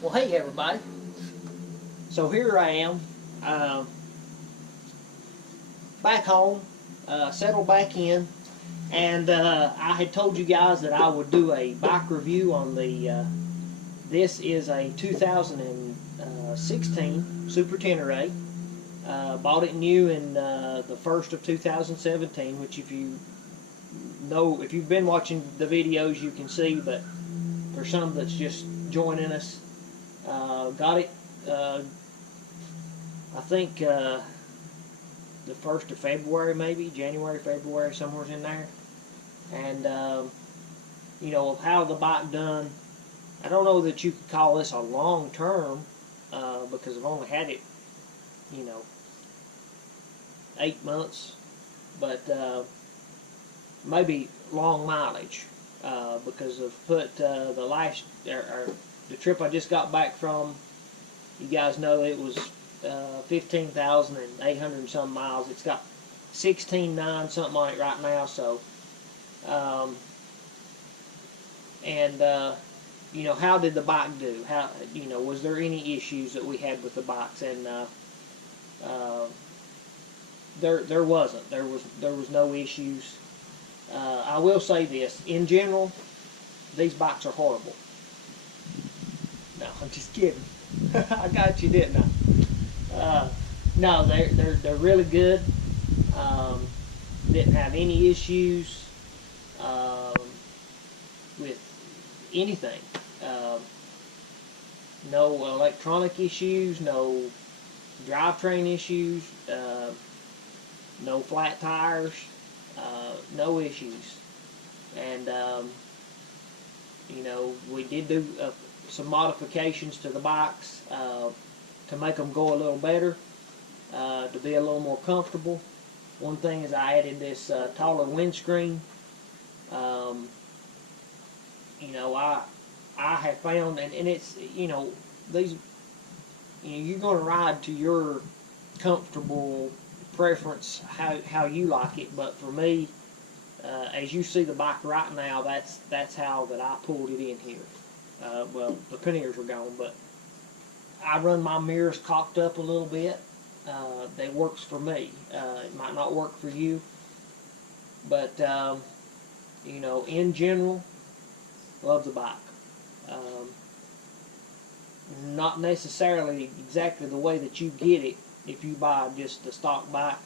Well, hey everybody. So here I am, back home, settled back in, and I had told you guys that I would do a bike review on the. This is a 2016 Super Tenere. Bought it new in the first of 2017, which if you've been watching the videos, you can see. But for some that's just joining us, got it. I think the 1st of February, maybe January, February, somewhere in there. And how the bike done. I don't know that you could call this a long term because I've only had it, 8 months, but maybe long mileage because I've put the trip I just got back from. You guys know it was 15,800 and some miles. It's got 16.9 something on it right now. So, how did the bike do? How was there any issues that we had with the bikes? And there wasn't. There was no issues. I will say this: in general, these bikes are horrible. No, I'm just kidding. I got you, didn't I? No, they're really good. Didn't have any issues with anything. No electronic issues, no drivetrain issues, no flat tires, no issues. And we did do some modifications to the bikes to make them go a little better, to be a little more comfortable. One thing is I added this taller windscreen. I have found, and it's, these, you're going to ride to your comfortable preference, how you like it. But for me, as you see the bike right now, that's how that I pulled it in here. Well, the panniers are gone, but I run my mirrors cocked up a little bit. That works for me. It might not work for you, but in general, love the bike. Not necessarily exactly the way that you get it if you buy just the stock bike.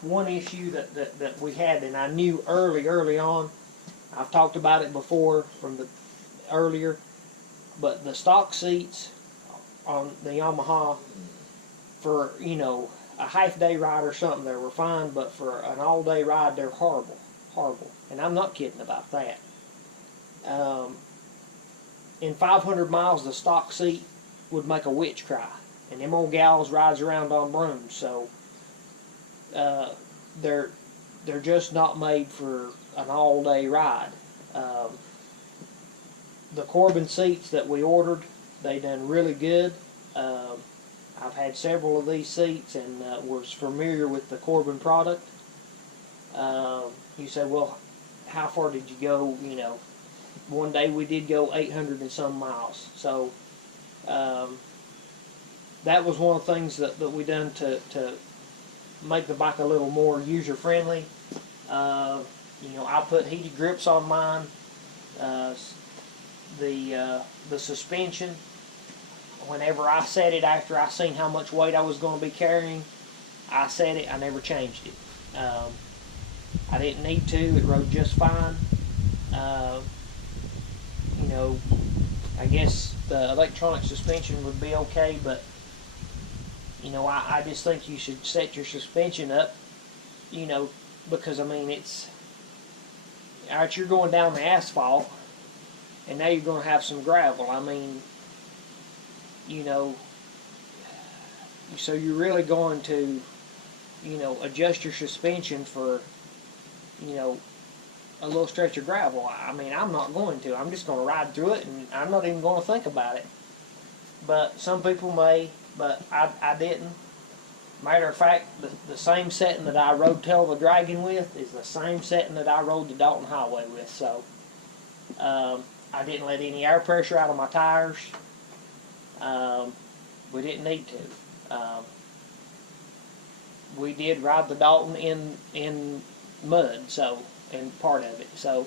One issue that we had, and I knew early on, I've talked about it before from the earlier, but the stock seats on the Yamaha for a half day ride or something, they were fine, but for an all day ride they're horrible, and I'm not kidding about that. In 500 miles the stock seat would make a witch cry, and them old gals rides around on brooms, so they're just not made for an all day ride. The Corbin seats that we ordered, they done really good. I've had several of these seats and was familiar with the Corbin product. You said, well, how far did you go? One day we did go 800 and some miles. So that was one of the things that we done to make the bike a little more user friendly. I put heated grips on mine. The suspension, whenever I set it, after I seen how much weight I was going to be carrying, I set it. I never changed it. I didn't need to. It rode just fine. I guess the electronic suspension would be okay, but I just think you should set your suspension up, because it's alright, you're going down the asphalt, and now you're going to have some gravel. So you're really going to, adjust your suspension for, a little stretch of gravel. I'm not going to. I'm just going to ride through it, and I'm not even going to think about it. But some people may, but I didn't. Matter of fact, the same setting that I rode Tell the Dragon with is the same setting that I rode the Dalton Highway with. So I didn't let any air pressure out of my tires. We didn't need to. We did ride the Dalton in mud, so, and part of it. So,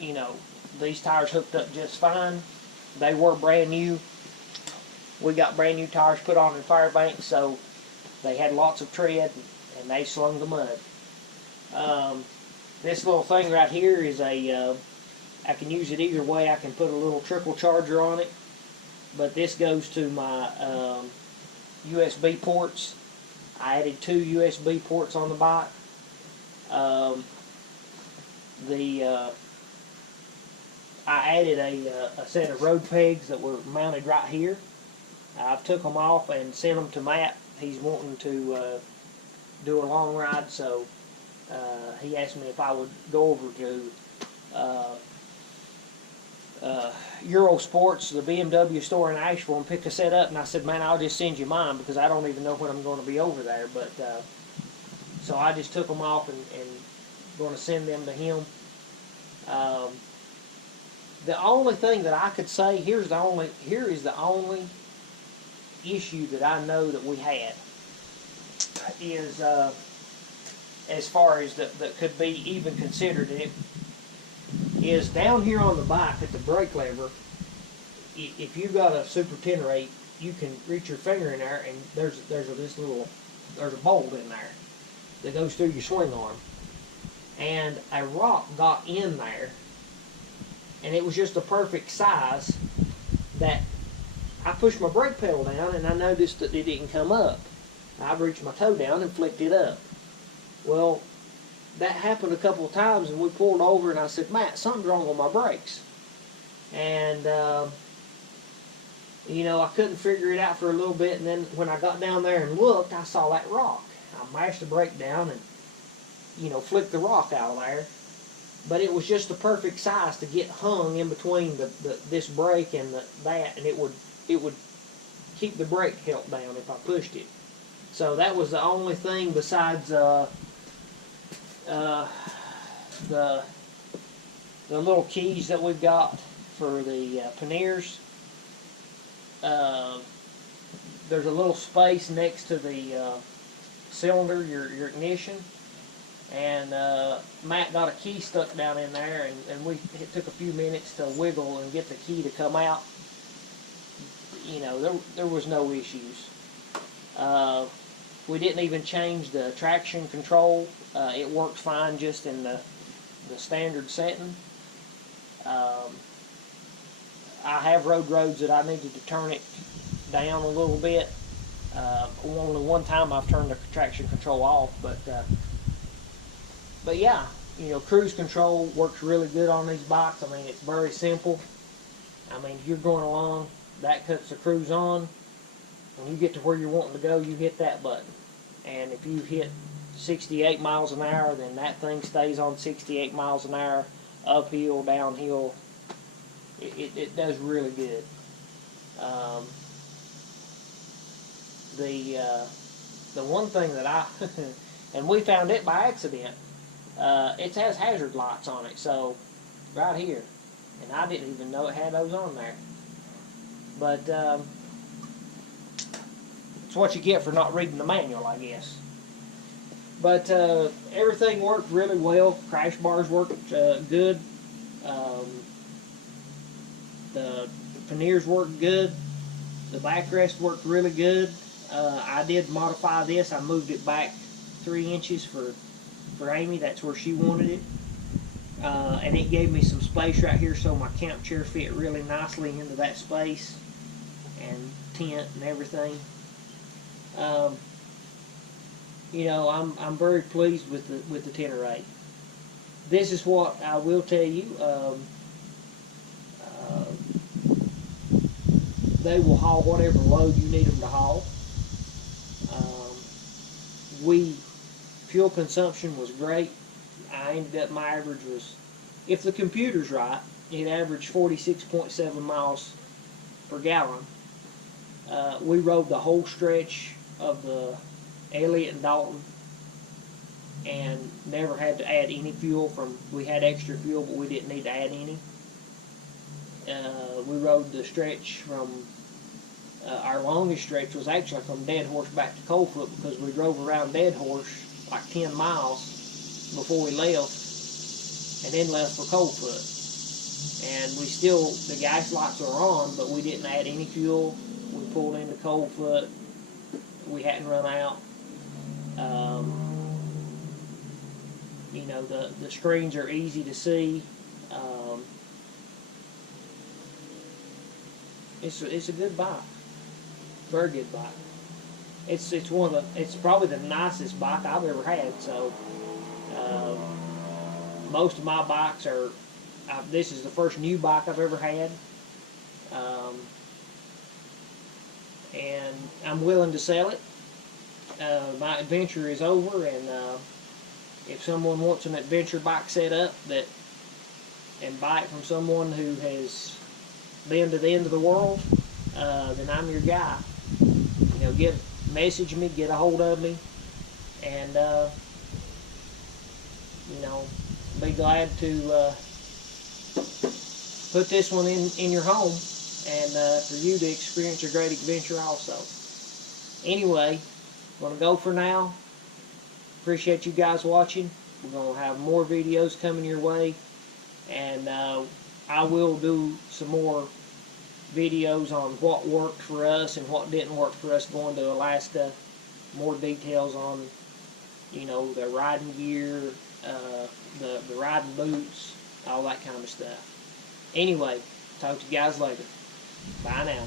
you know, these tires hooked up just fine. They were brand new. We got brand new tires put on in Fairbanks, so they had lots of tread, and they slung the mud. This little thing right here is I can use it either way. I can put a little trickle charger on it, but this goes to my USB ports. I added 2 USB ports on the bike. I added a set of road pegs that were mounted right here. I've took them off and sent them to Matt. He's wanting to do a long ride, so he asked me if I would go over to Euro Sports, the BMW store in Asheville, and pick a set up. And I said, man, I'll just send you mine because I don't even know when I'm going to be over there. But so I just took them off and going to send them to him. The only thing that I could say, here is the only issue that I know that we had is as far as that could be even considered, and it is down here on the bike at the brake lever. If you've got a Super 10 or 8, you can reach your finger in there, and there's a bolt in there that goes through your swing arm, and a rock got in there, and it was just the perfect size that I pushed my brake pedal down, and I noticed that it didn't come up. I reached my toe down and flicked it up. Well, that happened a couple of times, and we pulled over, and I said, Matt, something's wrong with my brakes. And, you know, I couldn't figure it out for a little bit, and then when I got down there and looked, I saw that rock. I mashed the brake down and, you know, flicked the rock out of there. But it was just the perfect size to get hung in between this brake and that, and it would keep the brake held down if I pushed it. So that was the only thing besides the little keys that we've got for the panniers. There's a little space next to the cylinder, your ignition, and Matt got a key stuck down in there, and it took a few minutes to wiggle and get the key to come out. You know, there was no issues. We didn't even change the traction control. It worked fine just in the standard setting. I have roads that I needed to turn it down a little bit. Only one time I've turned the traction control off, but yeah, you know, cruise control works really good on these bikes. I mean, it's very simple. I mean, if you're going along, that cuts the cruise on. When you get to where you're wanting to go, you hit that button. And if you hit 68 miles an hour, then that thing stays on 68 miles an hour, uphill, downhill. It does really good. The one thing that and we found it by accident, it has hazard lights on it, so right here, and I didn't even know it had those on there. But it's what you get for not reading the manual, I guess. But everything worked really well. Crash bars worked good. The panniers worked good. The backrest worked really good. I did modify this. I moved it back 3 inches for Amy. That's where she wanted it. And it gave me some space right here, so my camp chair fit really nicely into that space, and tent and everything. You know, I'm very pleased with the 10 or 8. This is what I will tell you. They will haul whatever load you need them to haul. Fuel consumption was great. I ended up, my average was, if the computer's right, it averaged 46.7 miles per gallon. We rode the whole stretch of the Elliott and Dalton and never had to add any fuel we had extra fuel, but we didn't need to add any. We rode the stretch from, our longest stretch was actually from Dead Horse back to Coldfoot, because we drove around Dead Horse like 10 miles before we left, and then left for Coldfoot. And we still, the gas lights were on, but we didn't add any fuel. We pulled into Coldfoot. We hadn't run out. You know, the screens are easy to see. It's a good bike. Very good bike. It's probably the nicest bike I've ever had. So most of my bikes are. This is the first new bike I've ever had, and I'm willing to sell it. My adventure is over, and if someone wants an adventure bike set up and buy it from someone who has been to the end of the world, then I'm your guy. You know, message me, get a hold of me, and you know, be glad to put this one in your home, and for you to experience a great adventure also. Anyway, I'm going to go for now. Appreciate you guys watching. We're going to have more videos coming your way, and I will do some more videos on what worked for us and what didn't work for us going to Alaska. More details on, you know, the riding gear, the riding boots, all that kind of stuff. Anyway, talk to you guys later. Bye now.